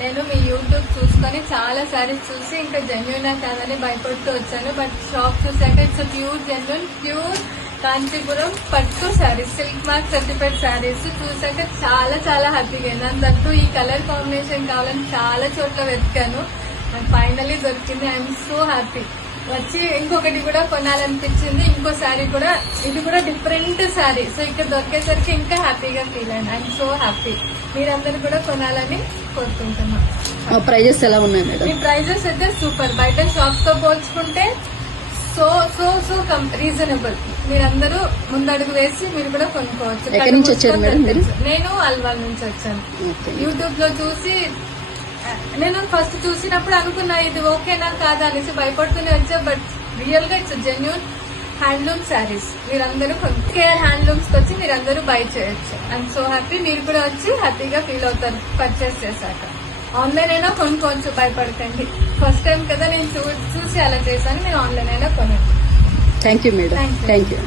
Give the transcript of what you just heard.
నేను మీ యూట్యూబ్ చూసుకొని చాలా సారీస్ చూసి ఇంకా జెన్యున్ కాదని భయపడుతూ వచ్చాను. బట్ షాప్ చూసాక it's pure genuine, pure Kanchipuram పట్టు saris, silk mark certified saris చూసాక చాలా చాలా హ్యాపీగా అయింది. దట్టు ఈ కలర్ కాంబినేషన్ కావాలని చాలా చోట్ల వెతికాను, నాకు ఫైనల్లీ దొరికింది. I'm so happy. వచ్చి ఇంకొకటి కూడా కొనాలనిపించింది, ఇంకో శారీ కూడా, ఇది కూడా డిఫరెంట్ శారీ. సో ఇక్కడ దొరికేసరికి ఇంకా హ్యాపీగా ఫీల్ అయ్యాను. I'm so happy. మీరందరూ కూడా కొనాలని కోరుకుంటున్నాం. ప్రైజెస్ ఎలా ఉన్నాయి మేడం? ఈ ప్రైజెస్ అయితే సూపర్. బయట షాప్స్ తో పోల్చుకుంటే సో సో సో రీజనబుల్. మీరందరూ ముందడుగు వేసి మీరు కూడా కొనుక్కోవచ్చు. ఎక్కడి నుంచి వచ్చారు మేడం మీరు? నేను అల్వాల్ నుంచి వచ్చాను. యూట్యూబ్ లో చూసి, నేను ఫస్ట్ చూసినప్పుడు అనుకున్నా ఇది ఓకేనా కాదా అనేసి భయపడుతూనే వచ్చా. బట్ రియల్ గా ఇట్స్ జెన్యూన్ హ్యాండ్లూమ్ శారీస్. మీరందరూ కేఆర్ హ్యాండ్లూమ్స్ కి వచ్చి మీరందరూ బై చేయొచ్చు. I'm so happy. మీరు కూడా వచ్చి హ్యాపీగా ఫీల్ అవుతారు పర్చేస్ చేశాక. ఆన్లైన్ అయినా కొనుక్కోవచ్చు, భయపడకండి. ఫస్ట్ టైం కదా నేను చూసి అలా చేశాను. మీరు ఆన్లైన్ అయినా కొనండి. Thank you madam. Thank you.